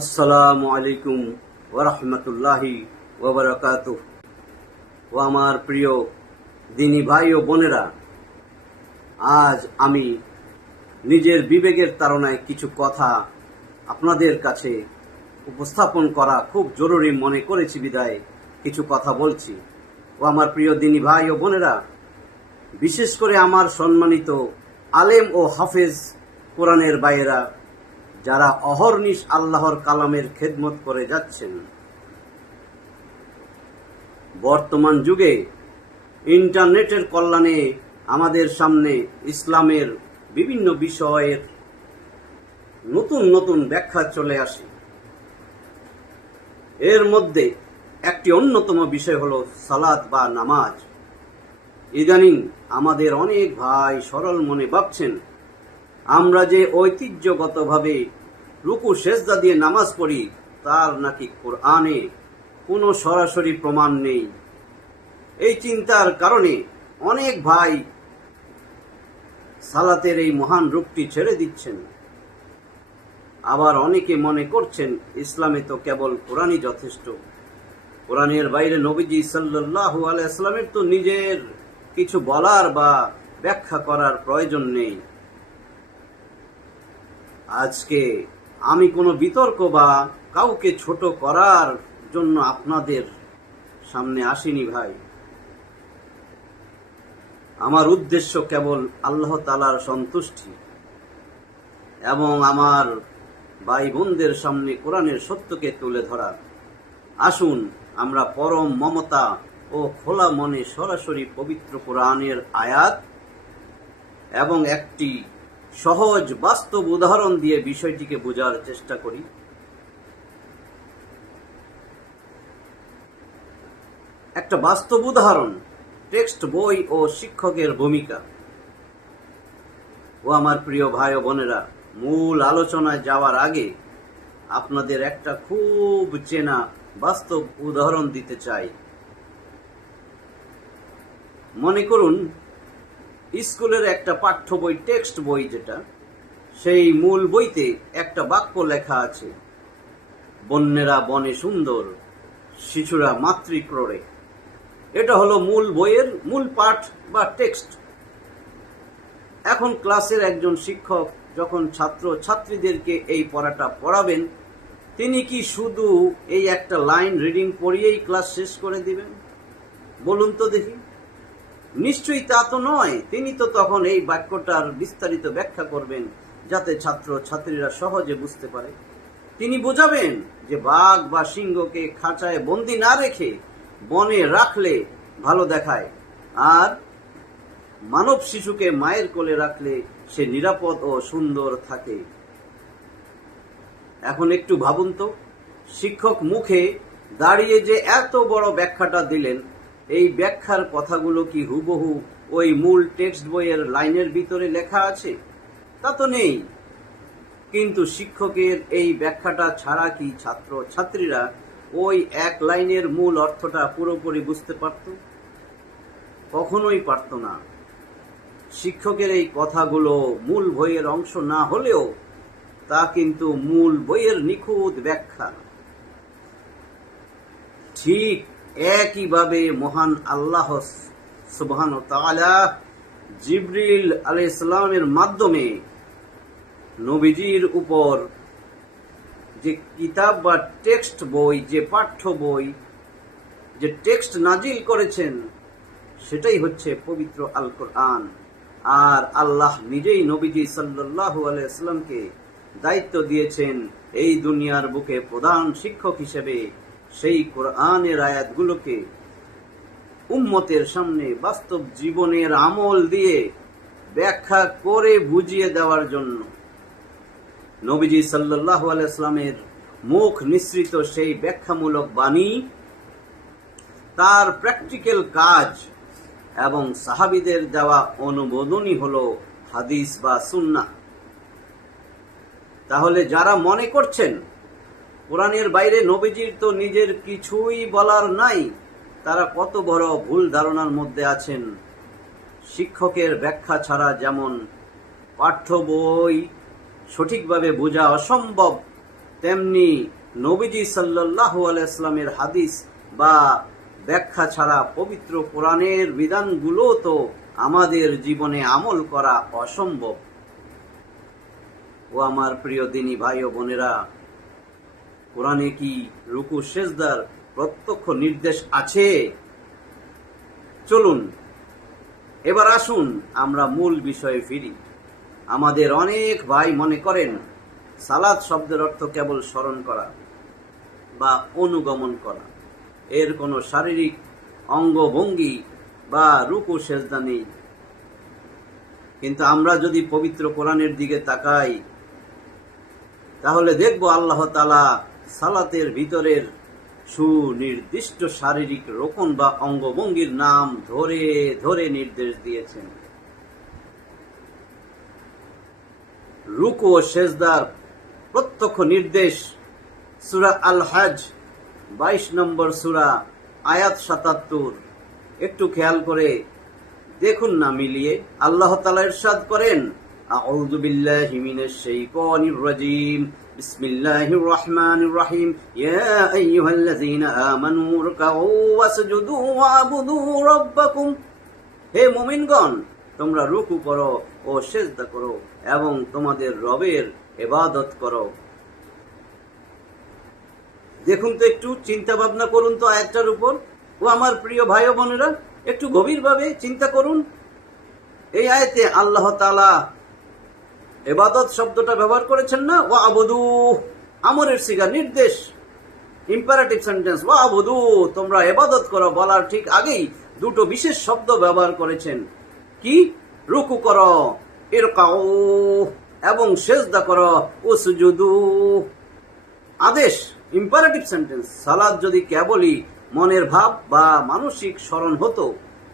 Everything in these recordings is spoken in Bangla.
আসসালামু আলাইকুম ওরহমতুল্লাহি ওবরাকাতুহ। ও আমার প্রিয় দিনী ভাই ও বোনেরা, আজ আমি নিজের বিবেকের তাড়নায় কিছু কথা আপনাদের কাছে উপস্থাপন করা খুব জরুরি মনে করেছি বিদায় কিছু কথা বলছি। ও আমার প্রিয় দিনী ভাই ও বোনেরা, বিশেষ করে আমার সম্মানিত আলেম ও হাফেজ কোরআনের ভাইয়েরা, যারা অহর্নিশ আল্লাহর কালামের খেদমত করে যাচ্ছেন। বর্তমান যুগে ইন্টারনেটের কল্যাণে আমাদের সামনে ইসলামের বিভিন্ন বিষয়ের নতুন নতুন ব্যাখ্যা চলে আসে। এর মধ্যে একটি অন্যতম বিষয় হলো সালাত বা নামাজ। ইদানিং আমাদের অনেক ভাই সরল মনে ভাবছেন, আমরা যে ঐতিহ্যগতভাবে রুকু সেজদা দিয়ে নামাজ পড়ি, তার নাকি কোরআনে কোনো সরাসরি প্রমাণ নেই। এই চিন্তার কারণে অনেক ভাই সালাতের এই মহান রূপটি ছেড়ে দিচ্ছেন। আবার অনেকে মনে করছেন, ইসলামে তো কেবল কোরআনই যথেষ্ট, কোরআনের বাইরে নবীজি সাল্লাল্লাহু আলাইহি ওয়াসাল্লামের তো নিজের কিছু বলার বা ব্যাখ্যা করার প্রয়োজন নেই। আজকে আমি কোনো বিতর্ক বা কাউকে ছোট করার জন্য আপনাদের সামনে আসিনি ভাই। আমার উদ্দেশ্য কেবল আল্লাহ তাআলার সন্তুষ্টি এবং আমার ভাই বোনদের সামনে কোরআনের সত্যকে তুলে ধরা। আসুন আমরা পরম মমতা ও খোলা মনে সরাসরি পবিত্র কোরআনের আয়াত এবং একটি সহজ বাস্তব উদাহরণ দিয়ে বিষয়টিকে বোঝার চেষ্টা করি। একটা বাস্তব উদাহরণ, টেক্সট বই ও শিক্ষকের ভূমিকা। ও আমার প্রিয় ভাই ও বোনেরা, মূল আলোচনায় যাওয়ার আগে আপনাদের একটা খুব চেনা বাস্তব উদাহরণ দিতে চাই। মনে করুন, স্কুলের একটা পাঠ্য বই, টেক্সট বই যেটা, সেই মূল বইতে একটা বাক্য লেখা আছে, বন্যেরা বনে সুন্দর, শিশুরা মাতৃক্রোড়ে। এটা হলো মূল বইয়ের মূল পাঠ বা টেক্সট। এখন ক্লাসের একজন শিক্ষক যখন ছাত্র ছাত্রীদেরকে এই পড়াটা পড়াবেন, তিনি কি শুধু এই একটা লাইন রিডিং পড়িয়েই ক্লাস শেষ করে দিবেন? বলুন তো দেখি। নিশ্চয়ই তা তো নয়। তিনি তো তখন এই বাক্যটার বিস্তারিত ব্যাখ্যা করবেন, যাতে ছাত্র ছাত্রীরা সহজে বুঝতে পারে। তিনি বোঝাবেন যে বাঘ বা সিংহকে খাঁচায় বন্দি না রেখে বনে রাখলে ভালো দেখায়, আর মানব শিশুকে মায়ের কোলে রাখলে সে নিরাপদ ও সুন্দর থাকে। এখন একটু ভাবুন তো, শিক্ষক মুখে দাঁড়িয়ে যে এত বড় ব্যাখ্যাটা দিলেন, এই ব্যাখ্যার কথাগুলো কি হুবহু ওই মূল টেক্সট বইয়ের লাইনের ভিতরে লেখা আছে? তা তো নেই। কিন্তু শিক্ষকের এই ব্যাখ্যাটা ছাড়া কি ছাত্র ছাত্রীরা ওই এক লাইনের মূল অর্থটা পুরোপুরি বুঝতে পারত? কখনোই পারত না। শিক্ষকের এই কথাগুলো মূল বইয়ের অংশ না হলেও তা কিন্তু মূল বইয়ের নিখুঁত ব্যাখ্যা। ঠিক একইভাবে মহান আল্লাহ সুবহানাহু ওয়া তাআলা জিবরিল আলাইহিস সালামের মাধ্যমে নবীজির উপর যে কিতাব বা টেক্সট বই, যে পাঠ্য বই, যে টেক্সট নাজিল করেছেন, সেটাই হচ্ছে পবিত্র আল কোরআন। আর আল্লাহ নিজেই নবীজি সাল্লাল্লাহু আলাইহি ওয়াসাল্লামকে দায়িত্ব দিয়েছেন এই দুনিয়ার বুকে প্রধান শিক্ষক হিসেবে সেই কোরআনের আয়াতগুলোকে উম্মতের সামনে বাস্তব জীবনের আমল দিয়ে ব্যাখ্যা করে বুঝিয়ে দেওয়ার জন্য। নবীজি সাল্লাল্লাহু আলাইহি ওয়াসাল্লামের মুখ নিঃসৃত সেই ব্যাখ্যামূলক বাণী, তার প্র্যাকটিক্যাল কাজ এবং সাহাবীদের দেওয়া অনুমোদনই হলো হাদিস বা সুন্নাহ। তাহলে যারা মনে করছেন কোরআনের বাইরে নবীজির তো নিজের কিছুই বলার নাই, তারা কত বড় ভুল ধারণার মধ্যে আছেন। শিক্ষকের ব্যাখ্যা ছাড়া যেমন পাঠ্য বই সঠিকভাবে বোঝা অসম্ভব, তেমনি নবীজি সাল্লাল্লাহু আলাইহি ওয়াসাল্লামের হাদিস বা ব্যাখ্যা ছাড়া পবিত্র কোরআনের বিধানগুলো তো আমাদের জীবনে আমল করা অসম্ভব। ও আমার প্রিয় দিনী ভাই ও বোনেরা, কোরআনে কি রুকু সেজদার প্রত্যক্ষ নির্দেশ আছে? চলুন এবার আসুন আমরা মূল বিষয়ে ফিরি। আমাদের অনেক ভাই মনে করেন সালাত শব্দের অর্থ কেবল স্মরণ করা বা অনুগমন করা, এর কোনো শারীরিক অঙ্গভঙ্গি বা রুকু সেজদা নেই। কিন্তু আমরা যদি পবিত্র কোরআনের দিকে তাকাই তাহলে দেখব আল্লাহ তাআলা সালাতের ভিতরের সুনির্দিষ্ট শারীরিক রোকন বা অঙ্গভঙ্গির নাম ধরে ধরে নির্দেশ দিয়েছেন। রুকু ও সেজদার প্রত্যক্ষ নির্দেশ সূরা আল হজ 22 নম্বর সূরা আয়াত 77। একটু খেয়াল করে দেখুন না মিলিয়ে। আল্লাহ তাআলা ইরশাদ করেন, আউযু বিল্লাহি মিনাশ শাইতানির রাজীম, বিসমিল্লাহির রহমানির রহিম, ইয়া আইয়ুহাল্লাযীনা আমানু রুকউ ওয়াসজুদু ওয়া'বুদু রাব্বাকুম। হে মুমিনগণ, তোমরা রুকু করো ও সিজদা করো এবং তোমাদের রবের ইবাদত করো। দেখুন তো, একটু চিন্তা ভাবনা করুন তো আয়াতটার উপর। ও আমার প্রিয় ভাই ও বোনেরা, একটু গভীরভাবে চিন্তা করুন। এই আয়াতে আল্লাহ তাআলা ইবাদত শব্দটা ব্যবহার করেছেন না? ওয়া আবুদু, আমরের সিগা, নির্দেশ, ইম্পারেটিভ সেন্টেন্স। ওয়া আবুদু, তোমরা ইবাদত করো বলার ঠিক আগেই দুটো বিশেষ শব্দ ব্যবহার করেছেন। কি? রুকু করো, ইরকাউ, এবং সিজদা করো, উসজুদু। আদেশ, ইম্পারেটিভ সেন্টেন্স। সালাত যদি কেবলই মনের ভাব বা মানসিক স্মরণ হতো,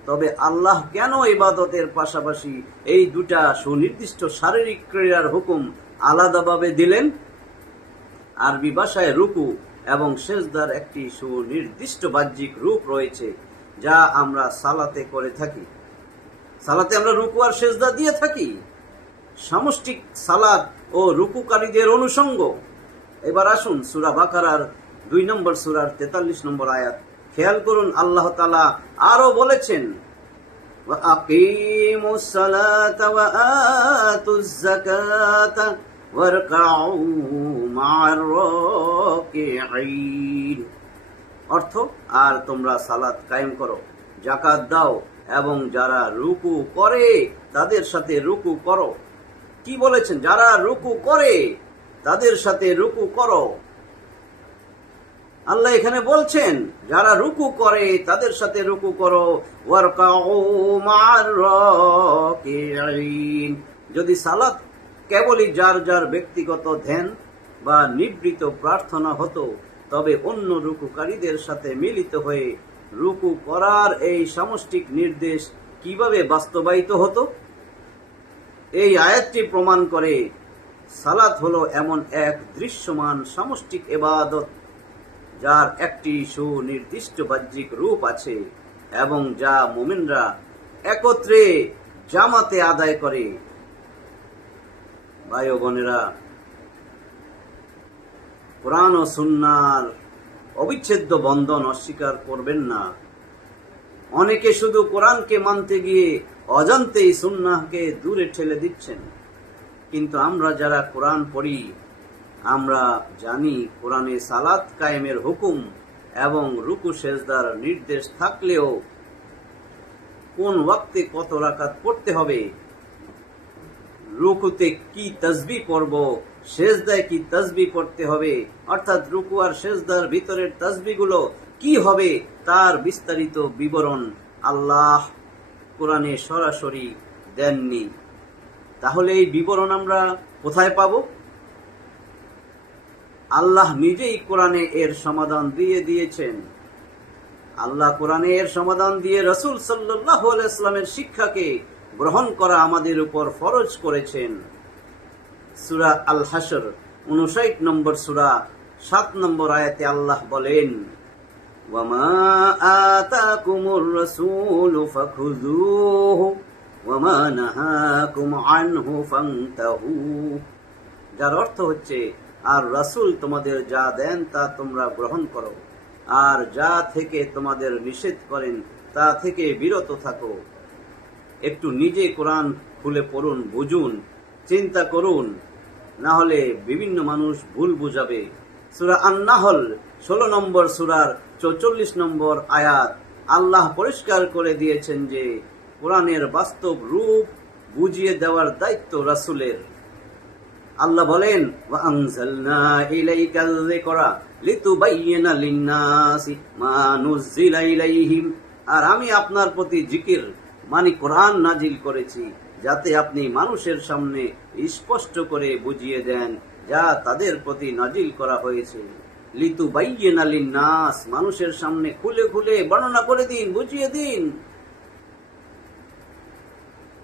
তবে আল্লাহ কেন ইবাদতের পাশাপাশি এই দুটা সুনির্দিষ্ট শারীরিক ক্রিয়ার হুকুম আলাদাভাবে দিলেন? আরবি ভাষায় রুকু এবং সেজদার একটি সুনির্দিষ্ট বাহ্যিক রূপ রয়েছে যা আমরা সালাতে করে থাকি। সালাতে আমরা রুকু আর সেজদা দিয়ে থাকি। সামষ্টিক সালাত ও রুকুকারীদের অনুষঙ্গ। এবার আসুন সূরা বাকারার 2 নম্বর সূরার 43 নম্বর আয়াত খেয়াল করুন। আল্লাহ তাআলা আরো বলেছেন, ওয়া আকিমুস সালাতা ওয়া আতুজ যাকাতা ওয়ারকাউ মা'আর রাকিঈন। অর্থ, আর তোমরা সালাত কায়েম করো, যাকাত দাও এবং যারা রুকু করে তাদের সাথে রুকু করো। কি বলেছেন? যারা রুকু করে তাদের সাথে রুকু করো। আল্লাহ এখানে বলছেন যারা রুকু করে তাদের সাথে রুকু করো। ওয়ারকাউ মা'আর রাকিঈন। যদি সালাত কেবলই যার যার ব্যক্তিগত ধ্যান বা নিবৃত প্রার্থনা হতো, তবে অন্য রুকুকারীদের সাথে মিলিত হয়ে রুকু করার এই সামষ্টিক নির্দেশ কিভাবে বাস্তবায়িত হতো? এই আয়াতটি প্রমাণ করে সালাত হলো এমন এক দৃশ্যমান সামষ্টিক ইবাদত যার একটি সুনির্দিষ্ট বাহ্যিক রূপ আছে এবং যা মুমিনরা একত্রে জামাতে আদায় করে। ভাই ও বোনেরা, কোরআন ও সুন্নাহর অবিচ্ছেদ্য বন্ধন অস্বীকার করবেন না। অনেকে শুধু কোরআনকে মানতে গিয়ে অজান্তেই সুন্নাহকে দূরে ঠেলে দিচ্ছেন। কিন্তু আমরা যারা কোরআন পড়ি, আমরা জানি কোরআনে সালাত কায়েমের হুকুম এবং রুকু সেজদার নির্দেশ থাকলেও কোন ওয়াক্তে কত রাকাত পড়তে হবে, রুকুতে কি তাসবিহ পড়ব, সেজদায় কি তাসবিহ পড়তে হবে, অর্থাৎ রুকু আর সেজদার ভিতরের তাসবিহগুলো কি হবে তার বিস্তারিত বিবরণ আল্লাহ কোরআনে সরাসরি দেননি। তাহলে এই বিবরণ আমরা কোথায় পাব? আল্লাহ নিজেই কোরআনে এর সমাধান দিয়ে দিয়েছেন। আল্লাহ কোরআনে এর সমাধান দিয়ে রাসূল সাল্লাল্লাহু আলাইহি ওয়াসাল্লামের শিক্ষাকে গ্রহণ করা আমাদের উপর ফরজ করেছেন। সূরা আল হাশর 59 নম্বর সূরা 7 নম্বর আয়াতে আল্লাহ বলেন, ওয়া মা আতাকুমুর রাসূলু ফাখুযুহু ওয়া মা নাহাকুম আনহু ফান্তাহু। যার অর্থ হচ্ছে, আর রাসূল তোমাদের যা দেন তা তোমরা গ্রহণ করো, আর যা থেকে তোমাদের নিষেধ করেন তা থেকে বিরত থাকো। একটু নিজে কোরআন খুলে পড়ুন, বুঝুন, চিন্তা করুন, না হলে বিভিন্ন মানুষ ভুল বুঝাবে। সূরা আন-নাহল 16 নম্বর সূরার 44 নম্বর আয়াত আল্লাহ পরিষ্কার করে দিয়েছেন যে কোরআনের বাস্তব রূপ বুঝিয়ে দেওয়ার দায়িত্ব রাসূলের। আল্লাহ বলেন, ওয়া আনজালনা ইলাইকাল যিকরা লিতুবাইয়িনা লিন-নাসি মা নুযিলা ইলাইহিম, আর আমি আপনার প্রতি জিকির মানে কোরআন নাজিল করেছি যাতে আপনি মানুষের সামনে স্পষ্ট করে বুঝিয়ে দেন যা তাদের প্রতি নাজিল করা হয়েছে। লিতুবাইয়িনা লিন-নাস, মানুষের সামনে খুলে খুলে বর্ণনা করে দিন, বুঝিয়ে দিন।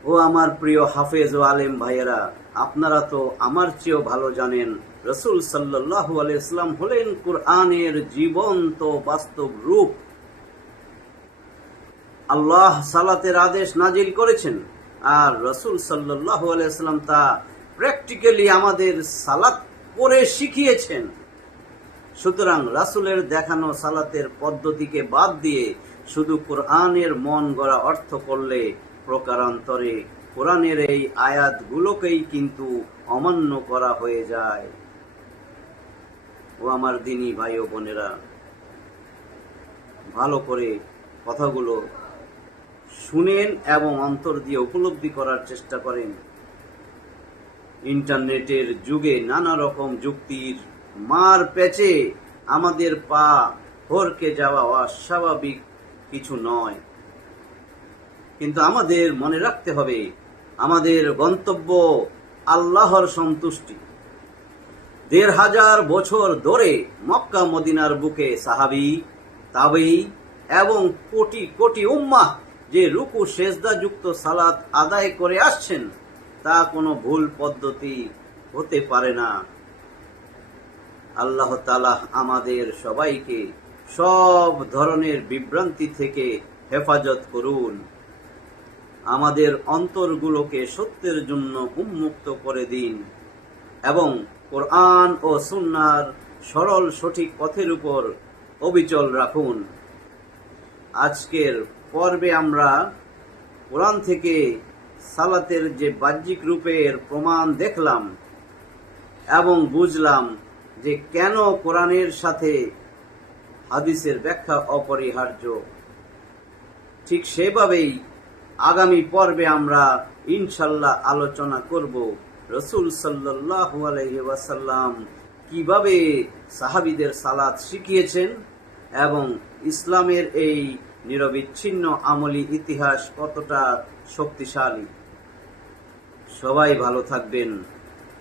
ও আমার প্রিয় হাফেজ ও আলেম ভাইয়েরা, আপনারা তো আমার চেয়েও ভালো জানেন রাসূল সাল্লাল্লাহু আলাইহি ওয়াসাল্লাম হলেন কুরআনের জীবন্ত বাস্তব রূপ। আল্লাহ সালাতের আদেশ নাজিল করেছেন, আর রাসূল সাল্লাল্লাহু আলাইহি ওয়াসাল্লাম তা প্র্যাকটিক্যালি আমাদের সালাত পড়ে শিখিয়েছেন। সুতরাং রাসূলের দেখানো সালাতের পদ্ধতিকে বাদ দিয়ে শুধু কোরআনের মন গড়া অর্থ করলে প্রকারান্তরে কোরআনের এই আয়াতগুলোকেই কিন্তু অমান্য করা হয়ে যায়। ও আমার দিনী ভাই ও বোনেরা, ভালো করে কথাগুলো শুনেন এবং অন্তর দিয়ে উপলব্ধি করার চেষ্টা করেন। ইন্টারনেটের যুগে নানা রকম যুক্তির মার পেঁচে আমাদের পা হরকে যাওয়া অস্বাভাবিক কিছু নয়, কিন্তু আমাদের মনে রাখতে হবে আমাদের গন্তব্য আল্লাহর সন্তুষ্টি। ১৫০০ বছর ধরে মক্কা মদিনার বুকে সাহাবী, তাবেঈ এবং কোটি কোটি উম্মাহ যে রুকু সেজদা যুক্ত সালাত আদায় করে আসছেন তা কোনো ভুল পদ্ধতি হতে পারে না। আল্লাহ তাআলা আমাদের সবাইকে সব ধরনের বিভ্রান্তি থেকে হেফাজত করুন, আমাদের অন্তরগুলোকে সত্যের জন্য উন্মুক্ত করে দিন এবং কোরআন ও সুন্নাহর সরল সঠিক পথের উপর অবিচল রাখুন। আজকের পর্বে আমরা কোরআন থেকে সালাতের যে বাহ্যিক রূপের প্রমাণ দেখলাম এবং বুঝলাম যে কেন কোরআনের সাথে হাদিসের ব্যাখ্যা অপরিহার্য। ঠিক সেভাবেই আগামী পর্বে আমরা ইনশাল্লাহ আলোচনা করব রাসূল সাল্লাল্লাহু আলাইহি ওয়াসাল্লাম কিভাবে সাহাবীদের সালাত শিখিয়েছেন এবং ইসলামের এই নিরবিচ্ছিন্ন আমলি ইতিহাস কতটা শক্তিশালী। সবাই ভালো থাকবেন।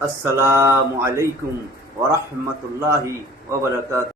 আসসালামু আলাইকুম ওয়া রাহমাতুল্লাহি ওয়া বারাকাতুহু।